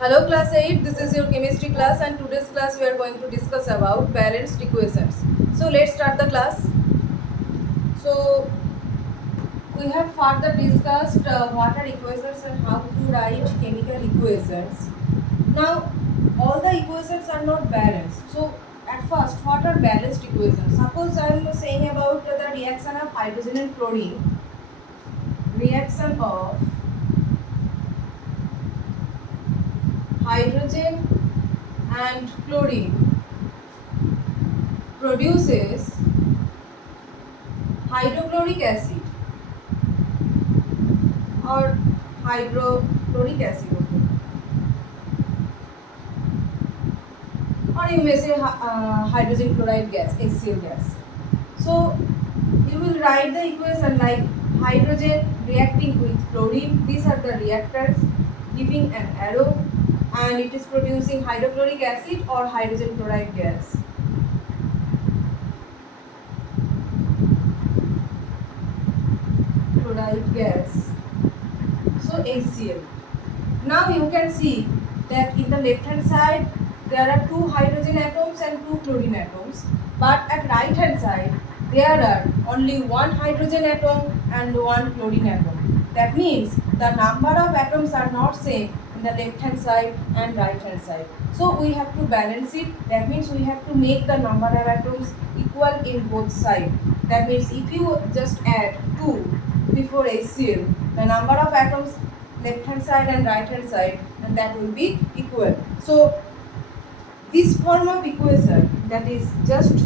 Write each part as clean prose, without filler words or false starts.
Hello class 8, this is your chemistry class and today's class we are going to discuss about balanced equations. So let's start the class. So we have further discussed what are equations and how to write chemical equations. Now all the equations are not balanced. So at first what are balanced equations? Suppose I am saying about the reaction of hydrogen and chlorine. Reaction of hydrogen and chlorine produces hydrochloric acid or hydrochloric acid, okay. Or you may say hydrogen chloride gas, HCl gas. So you will write the equation like hydrogen reacting with chlorine. These are the reactors giving an arrow, and it is producing hydrochloric acid or hydrogen chloride gas. Chloride gas. So HCl. Now you can see that in the left hand side there are two hydrogen atoms and two chlorine atoms, but at right hand side there are only one hydrogen atom and one chlorine atom. That means the number of atoms are not same in the left hand side and right hand side. So we have to balance it. That means we have to make the number of atoms equal in both sides. That means if you just add 2 before HCl, the number of atoms left hand side and right hand side, and that will be equal. So this form of equation, that is just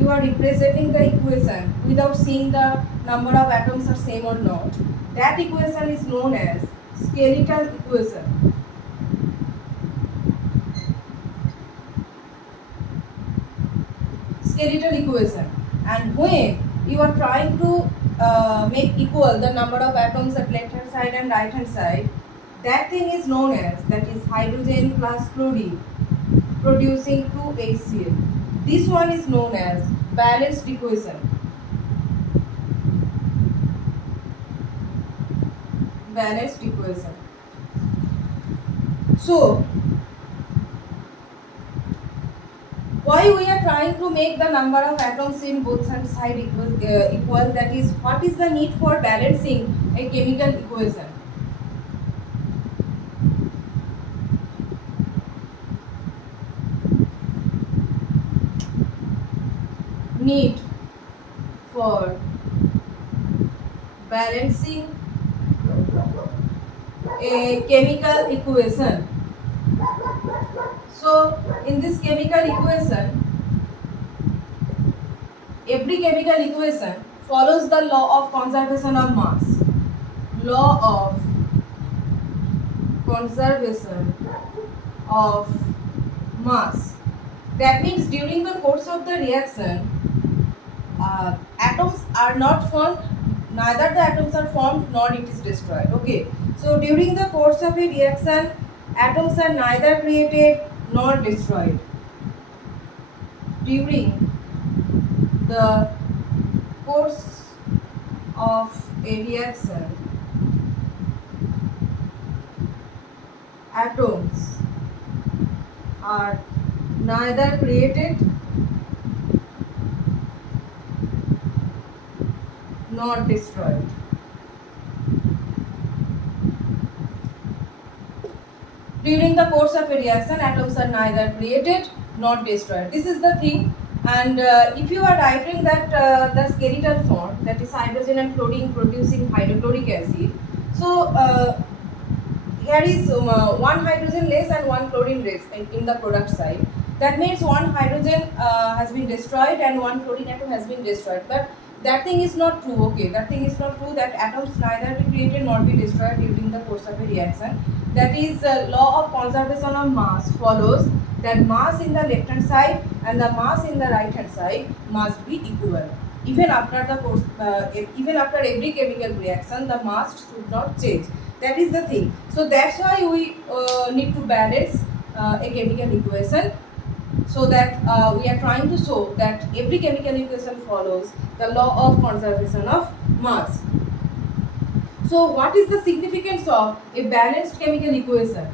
you are representing the equation without seeing the number of atoms are same or not, that equation is known as skeletal equation. Skeletal equation. And when you are trying to make equal the number of atoms at left hand side and right hand side, that thing is known as, that is hydrogen plus chlorine producing 2 HCl. This one is known as balanced equation. Balanced equation. So why we are trying to make the number of atoms in both sides equal, that is what is the need for balancing a chemical equation. Need for balancing a chemical equation. So in this chemical equation, every chemical equation follows the law of conservation of mass. Law of conservation of mass. That means during the course of the reaction, atoms are not formed, neither the atoms are formed nor it is destroyed. Okay. So during the course of a reaction, atoms are neither created nor destroyed. During the course of a reaction, atoms are neither created nor destroyed. During the course of a reaction, atoms are neither created nor destroyed. This is the thing. And if you are writing that the skeletal form, that is hydrogen and chlorine producing hydrochloric acid, so here is one hydrogen less and one chlorine less in the product side. That means one hydrogen has been destroyed and one chlorine atom has been destroyed. But that thing is not true. Okay, that thing is not true, that atoms neither be created nor be destroyed during the course of a reaction. That is law of conservation of mass follows that mass in the left hand side and the mass in the right hand side must be equal. Even after the course, even after every chemical reaction, the mass should not change. That is the thing. So that's why we need to balance a chemical equation, so that we are trying to show that every chemical equation follows the law of conservation of mass. So what is the significance of a balanced chemical equation?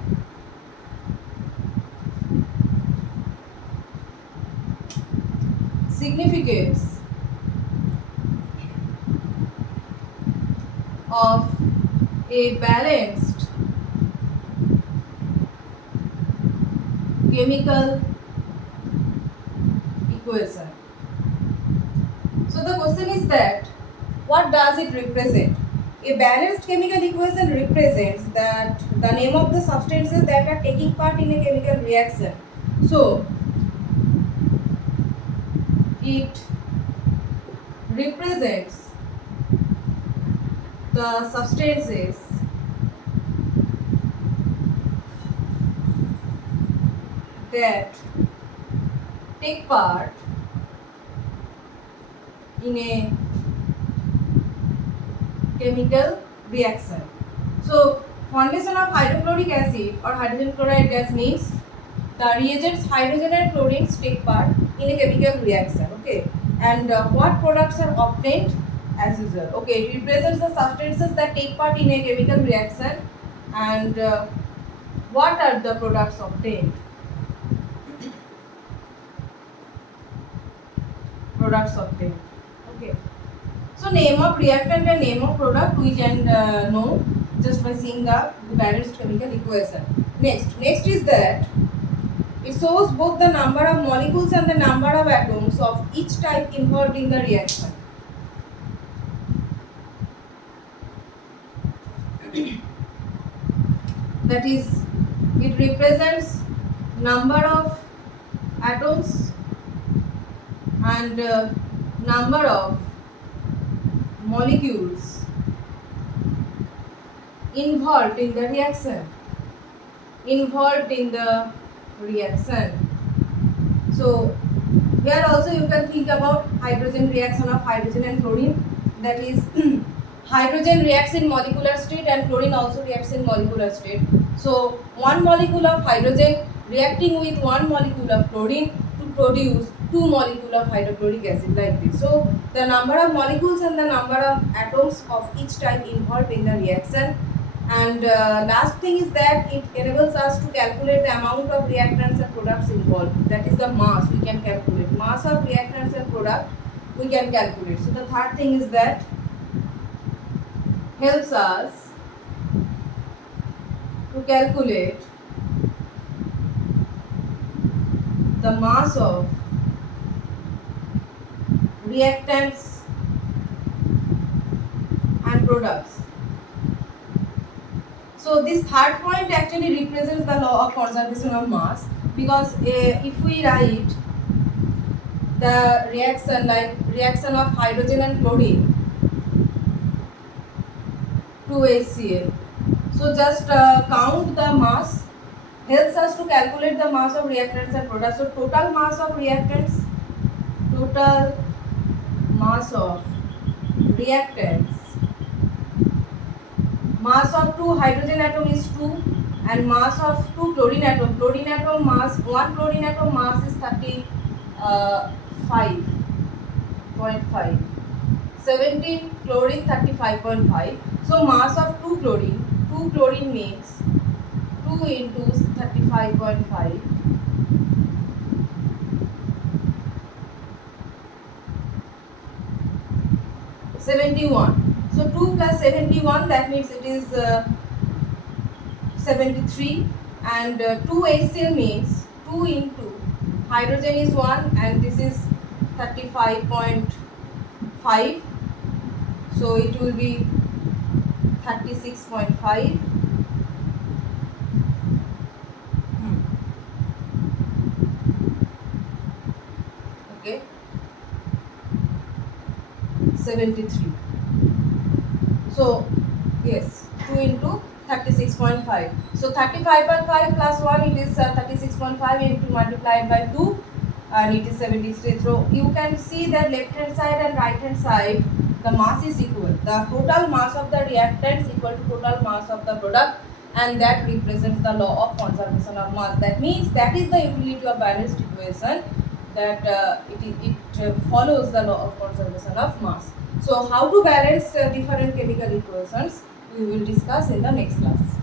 significance of a balanced chemical equation. So the question is that what does it represent? A balanced chemical equation represents that the name of the substances that are taking part in a chemical reaction. So it represents the substances that take part in a chemical reaction. So formation of hydrochloric acid or hydrogen chloride gas means the reagents hydrogen and chlorine take part in a chemical reaction. Okay, and what products are obtained? As usual. Okay, it represents the substances that take part in a chemical reaction, and what are the products obtained? Products obtained. Okay. So name of reactant and name of product we can know just by seeing the balanced chemical equation. Next is that it shows both the number of molecules and the number of atoms of each type involved in the reaction. That is, it represents number of atoms and number of molecules involved in the reaction. So here also you can think about hydrogen reaction of hydrogen and chlorine. That is, hydrogen reacts in molecular state and chlorine also reacts in molecular state. So one molecule of hydrogen reacting with one molecule of chlorine to produce two molecules of hydrochloric acid, like this. So the number of molecules and the number of atoms of each type involved in the reaction. And last thing is that it enables us to calculate the amount of reactants and products involved. That is the mass we can calculate. Mass of reactants and product we can calculate. So the third thing is that helps us to calculate the mass of reactants and products. So this third point actually represents the law of conservation of mass, because if we write the reaction like reaction of hydrogen and chlorine to HCl, so just count the mass helps us to calculate the mass of reactants and products. So total mass of reactants, mass of 2 hydrogen atom is 2, and mass of 2 chlorine atom mass, 1 chlorine atom mass is 35.5, 17 chlorine 35.5. So mass of 2 chlorine means 2 into 35.5 71. So 2 plus 71, that means it is 73, and 2 HCl means 2 into hydrogen is 1 and this is 35.5, so it will be 36.5. Okay, 73. So yes, 2 into 36.5. So 35.5 plus 1, it is 36.5 into multiplied by 2, and it is 73. So you can see that left hand side and right hand side the mass is equal. The total mass of the reactant is equal to total mass of the product, and that represents the law of conservation of mass. That means that is the utility of balanced equation, that it follows the law of conservation of mass. So how to balance different chemical equations we will discuss in the next class.